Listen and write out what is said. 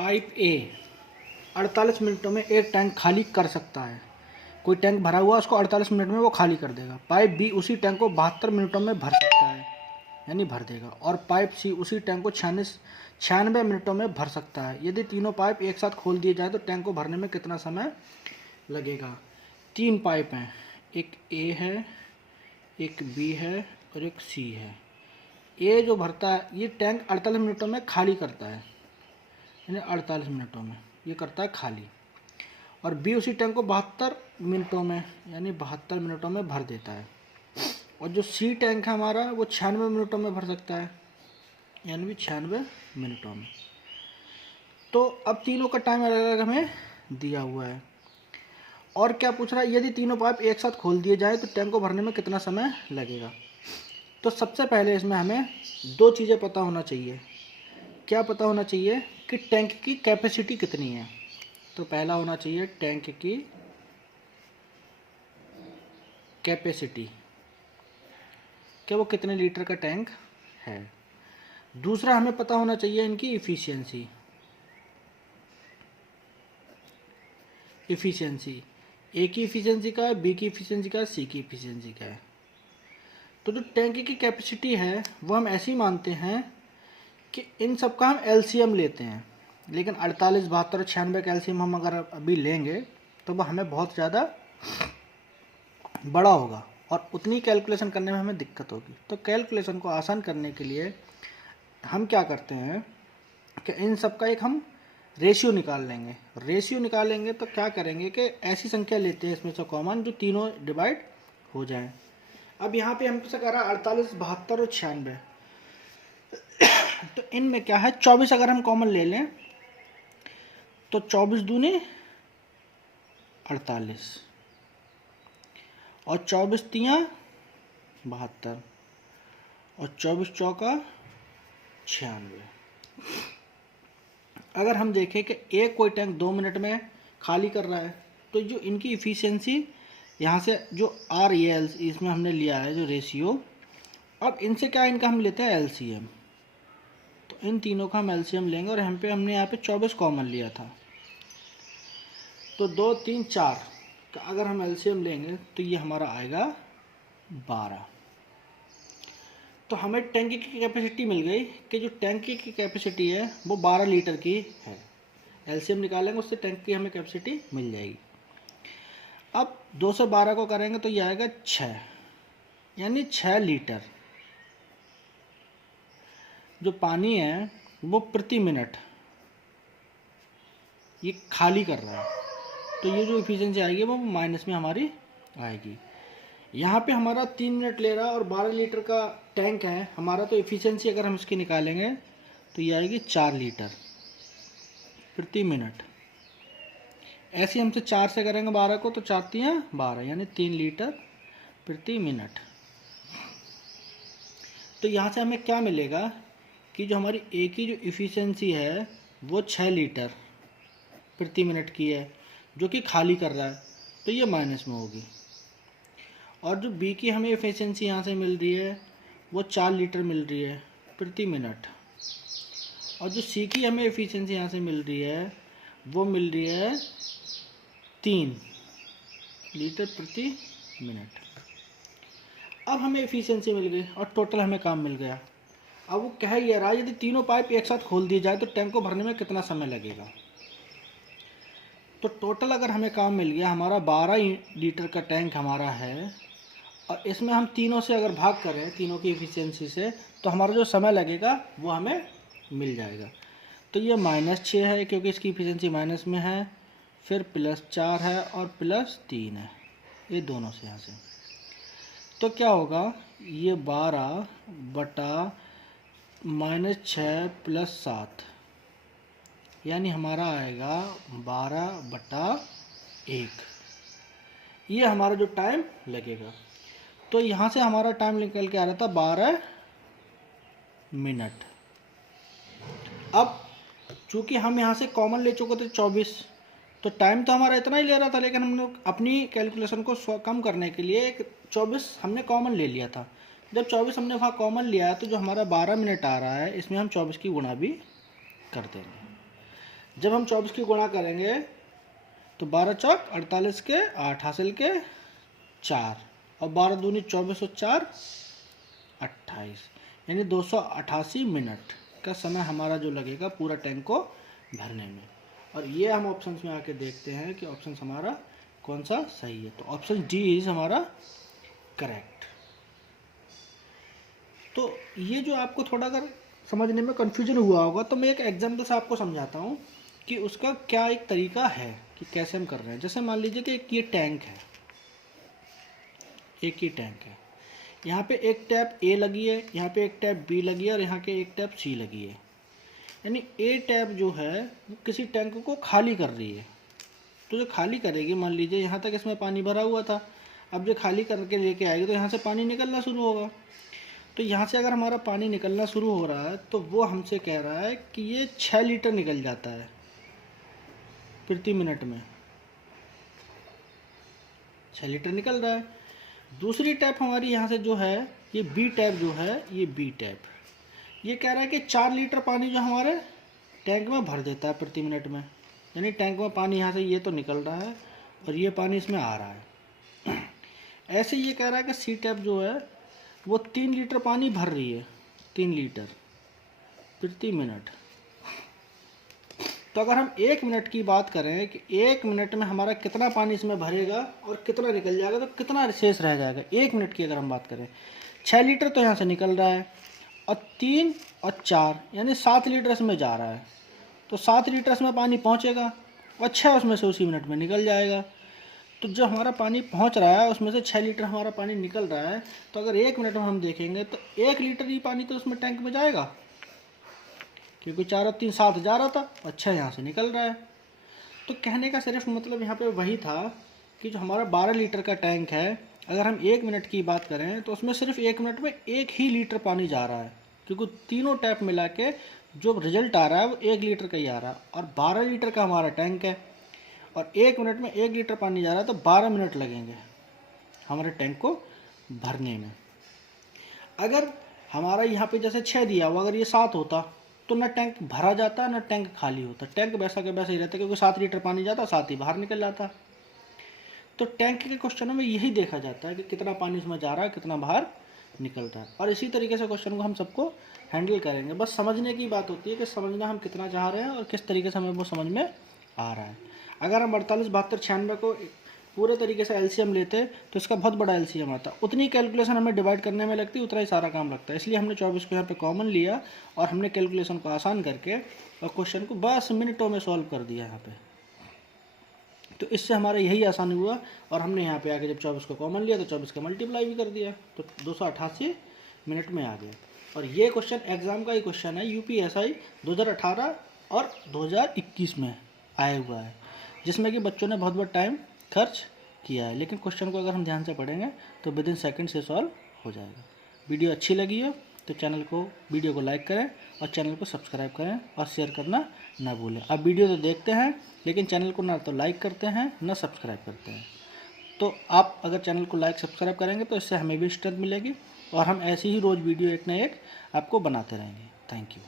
Pipe ए 48 मिनटों में एक टैंक खाली कर सकता है। कोई टैंक भरा हुआ उसको 48 मिनट में वो खाली कर देगा। पाइप बी उसी टैंक को 72 मिनटों में भर सकता है, यानी भर देगा। और पाइप सी उसी टैंक को 96 मिनटों में भर सकता है। यदि तीनों पाइप एक साथ खोल दिए जाए तो टैंक को भरने में कितना समय लगेगा। 3 पाइप हैं, एक ए है, एक बी है और एक सी है। ए जो भरता है ये टैंक 48 मिनटों में खाली करता है, यानी 48 मिनटों में ये करता है खाली। और बी उसी टैंक को 72 मिनटों में, यानी 72 मिनटों में भर देता है। और जो सी टैंक है हमारा वो 96 मिनटों में भर सकता है, यानी 96 मिनटों में। तो अब तीनों का टाइम अलग अलग हमें दिया हुआ है। और क्या पूछ रहा है, यदि तीनों पाइप एक साथ खोल दिए जाए तो टैंक को भरने में कितना समय लगेगा। तो सबसे पहले इसमें हमें 2 चीज़ें पता होना चाहिए। क्या पता होना चाहिए कि टैंक की कैपेसिटी कितनी है। तो पहला होना चाहिए टैंक की कैपेसिटी, कि वो कितने लीटर का टैंक है। दूसरा हमें पता होना चाहिए इनकी इफ़िशियंसी। ए की इफ़िशियंसी का है, बी की इफ़िशियंसी का है, सी की इफ़िशियंसी का है। तो जो टैंक की कैपेसिटी है वो हम ऐसे ही मानते हैं कि इन सब का हम एलसीएम लेते हैं। लेकिन 48, 72, 96 का एलसीएम हम अगर अभी लेंगे तो वो हमें बहुत ज़्यादा बड़ा होगा और उतनी कैलकुलेशन करने में हमें दिक्कत होगी। तो कैलकुलेशन को आसान करने के लिए हम क्या करते हैं कि इन सब का एक हम रेशियो निकाल लेंगे। रेशियो निकालेंगे तो क्या करेंगे कि ऐसी संख्या लेते हैं इसमें से कॉमन जो तीनों डिवाइड हो जाएं। अब यहाँ पे हमसे कह रहा है 48, 72 और 96। तो इनमें क्या है, 24 अगर हम कॉमन ले लें तो 24 दूनी 48 और 24 तियाँ 72 और 24 चौका 96। अगर हम देखें कि एक कोई टैंक 2 मिनट में खाली कर रहा है तो जो इनकी इफ़िशियंसी यहाँ से जो आर ये एल इसमें हमने लिया है जो रेशियो, अब इनसे क्या इनका हम लेते हैं एलसीएम। तो इन तीनों का हम एलसीएम लेंगे और हमने यहाँ पे 24 कॉमन लिया था। तो 2, 3, 4 का अगर हम एलसीएम लेंगे तो ये हमारा आएगा 12। तो हमें टैंकी की कैपेसिटी मिल गई कि जो टैंकी की कैपेसिटी है वो 12 लीटर की है। एलसीएम निकालेंगे उससे टैंक की हमें कैपेसिटी मिल जाएगी। अब 2 से 12 को करेंगे तो ये आएगा 6, यानी 6 लीटर जो पानी है वो प्रति मिनट ये खाली कर रहा है। तो ये जो इफिशियंसी आएगी वो माइनस में हमारी आएगी। यहाँ पे हमारा 3 मिनट ले रहा है और 12 लीटर का टैंक है हमारा, तो इफिशियंसी अगर हम इसकी निकालेंगे तो ये आएगी 4 लीटर प्रति मिनट। ऐसे हमसे 4 से करेंगे 12 को तो 4 तियाँ 12, यानी 3 लीटर प्रति मिनट। तो यहाँ से हमें क्या मिलेगा कि जो हमारी ए की जो इफिशियंसी है वो 6 लीटर प्रति मिनट की है जो कि खाली कर रहा है, तो ये माइनस में होगी। और जो बी की हमें एफिशिएंसी यहाँ से मिल रही है वो 4 लीटर मिल रही है प्रति मिनट। और जो सी की हमें एफिशिएंसी यहाँ से मिल रही है वो मिल रही है 3 लीटर प्रति मिनट। अब हमें एफिशिएंसी मिल गई और टोटल हमें काम मिल गया। अब वो कह ये रहा है यदि तीनों पाइप एक साथ खोल दिए जाए तो टैंक को भरने में कितना समय लगेगा। तो टोटल अगर हमें काम मिल गया, हमारा 12 लीटर का टैंक हमारा है और इसमें हम तीनों से अगर भाग करें तीनों की एफिशिएंसी से तो हमारा जो समय लगेगा वो हमें मिल जाएगा। तो ये -6 है क्योंकि इसकी एफिशिएंसी माइनस में है, फिर +4 है और +3 है, ये दोनों से यहाँ से। तो क्या होगा, ये 12 बटा -6 + 7 यानी हमारा आएगा 12/1। ये हमारा जो टाइम लगेगा। तो यहाँ से हमारा टाइम निकल के आ रहा था 12 मिनट। अब चूँकि हम यहाँ से कॉमन ले चुके थे 24, तो टाइम तो हमारा इतना ही ले रहा था, लेकिन हमने अपनी कैलकुलेशन को कम करने के लिए एक 24 हमने कॉमन ले लिया था। जब 24 हमने वहाँ कॉमन लिया तो जो हमारा 12 मिनट आ रहा है इसमें हम 24 की गुणा भी कर देंगे। जब हम 24 की गुणा करेंगे तो 12 चौक 48 के 8 हासिल के 4 और 12 दूनी 24 और 4 28, यानी 288 मिनट का समय हमारा जो लगेगा पूरा टैंक को भरने में। और ये हम ऑप्शन में आके देखते हैं कि ऑप्शन हमारा कौन सा सही है। तो ऑप्शन डी इज हमारा करेक्ट। तो ये जो आपको थोड़ा अगर समझने में कन्फ्यूजन हुआ होगा तो मैं एक एग्जाम्पल से आपको समझाता हूँ कि उसका क्या एक तरीका है कि कैसे हम कर रहे हैं। जैसे मान लीजिए कि एक ये टैंक है, एक ही टैंक है, यहाँ पे एक टैप ए लगी है, यहाँ पे एक टैप बी लगी है और यहाँ के एक टैप सी लगी है। यानी ए टैप जो है वो किसी टैंक को खाली कर रही है। तो जो खाली करेगी, मान लीजिए यहाँ तक इसमें पानी भरा हुआ था, अब जो खाली करके लेके आएगी तो यहाँ से पानी निकलना शुरू होगा। तो यहाँ से अगर हमारा पानी निकलना शुरू हो रहा है तो वो हमसे कह रहा है कि ये 6 लीटर निकल जाता है प्रति मिनट में, 6 लीटर निकल रहा है। दूसरी टैप हमारी यहाँ से जो है ये बी टैप जो है, ये बी टैप ये कह रहा है कि 4 लीटर पानी जो हमारे टैंक में भर देता है प्रति मिनट में। यानी टैंक में पानी यहाँ से ये तो निकल रहा है और ये पानी इसमें आ रहा है। ऐसे ये कह रहा है कि सी टैप जो है वो 3 लीटर पानी भर रही है, 3 लीटर प्रति मिनट। तो अगर हम 1 मिनट की बात करें कि 1 मिनट में हमारा कितना पानी इसमें भरेगा और कितना निकल जाएगा, तो कितना शेष रह जाएगा 1 मिनट की अगर हम बात करें। 6 लीटर तो यहाँ से निकल रहा है और 3 और 4 यानी 7 लीटर इसमें जा रहा है। तो 7 लीटर इसमें पानी पहुँचेगा और 6 उसमें से उसी मिनट में निकल जाएगा। तो जो हमारा पानी पहुँच रहा है उसमें से 6 लीटर हमारा पानी निकल रहा है। तो अगर 1 मिनट में हम देखेंगे तो 1 लीटर ही पानी तो उसमें टैंक में जाएगा, क्योंकि 4 और 3 7 जा रहा था और 6 यहाँ से निकल रहा है। तो कहने का सिर्फ मतलब यहाँ पे वही था कि जो हमारा 12 लीटर का टैंक है, अगर हम 1 मिनट की बात करें तो उसमें सिर्फ 1 मिनट में 1 ही लीटर पानी जा रहा है, क्योंकि तीनों टैप मिला के जो रिजल्ट आ रहा है वो 1 लीटर का ही आ रहा है। और 12 लीटर का हमारा टैंक है और 1 मिनट में 1 लीटर पानी जा रहा है, तो 12 मिनट लगेंगे हमारे टैंक को भरने में। अगर हमारा यहाँ पे जैसे 6 दिया हुआ, अगर ये 7 होता तो ना टैंक भरा जाता ना टैंक खाली होता। टैंक वैसा के वैसा ही रहता, क्योंकि 7 लीटर पानी जाता 7 ही बाहर निकल जाता। तो टैंक के क्वेश्चनों में यही देखा जाता है कि कितना पानी इसमें जा रहा है, कितना बाहर निकल रहा है। और इसी तरीके से क्वेश्चन को हम सबको हैंडल करेंगे। बस समझने की बात होती है कि समझना हम कितना चाह रहे हैं और किस तरीके से हमें वो समझ में आ रहा है। अगर हम 48, 72, 96 को पूरे तरीके से एलसीएम लेते तो इसका बहुत बड़ा एलसीएम आता, उतनी कैलकुलेशन हमें डिवाइड करने में लगती, उतना ही सारा काम लगता है। इसलिए हमने 24 को यहाँ पे कॉमन लिया और हमने कैलकुलेशन को आसान करके और क्वेश्चन को बस मिनटों में सॉल्व कर दिया यहाँ पे। तो इससे हमारा यही आसानी हुआ और हमने यहाँ पे आके जब 24 को कॉमन लिया तो 24 का मल्टीप्लाई भी कर दिया, तो 288 मिनट में आ गया। और ये क्वेश्चन एग्जाम का ही क्वेश्चन है, यूपीएसआई 2018 और 2021 में आया हुआ है, जिसमें कि बच्चों ने बहुत बहुत टाइम खर्च किया है। लेकिन क्वेश्चन को अगर हम ध्यान से पढ़ेंगे तो विदिन सेकंड से सॉल्व हो जाएगा। वीडियो अच्छी लगी हो तो वीडियो को लाइक करें और चैनल को सब्सक्राइब करें और शेयर करना ना भूलें। आप वीडियो तो देखते हैं लेकिन चैनल को ना तो लाइक करते हैं ना सब्सक्राइब करते हैं। तो आप अगर चैनल को लाइक सब्सक्राइब करेंगे तो इससे हमें भी स्ट्रेंथ मिलेगी और हम ऐसी ही रोज़ वीडियो एक ना एक आपको बनाते रहेंगे। Thank you.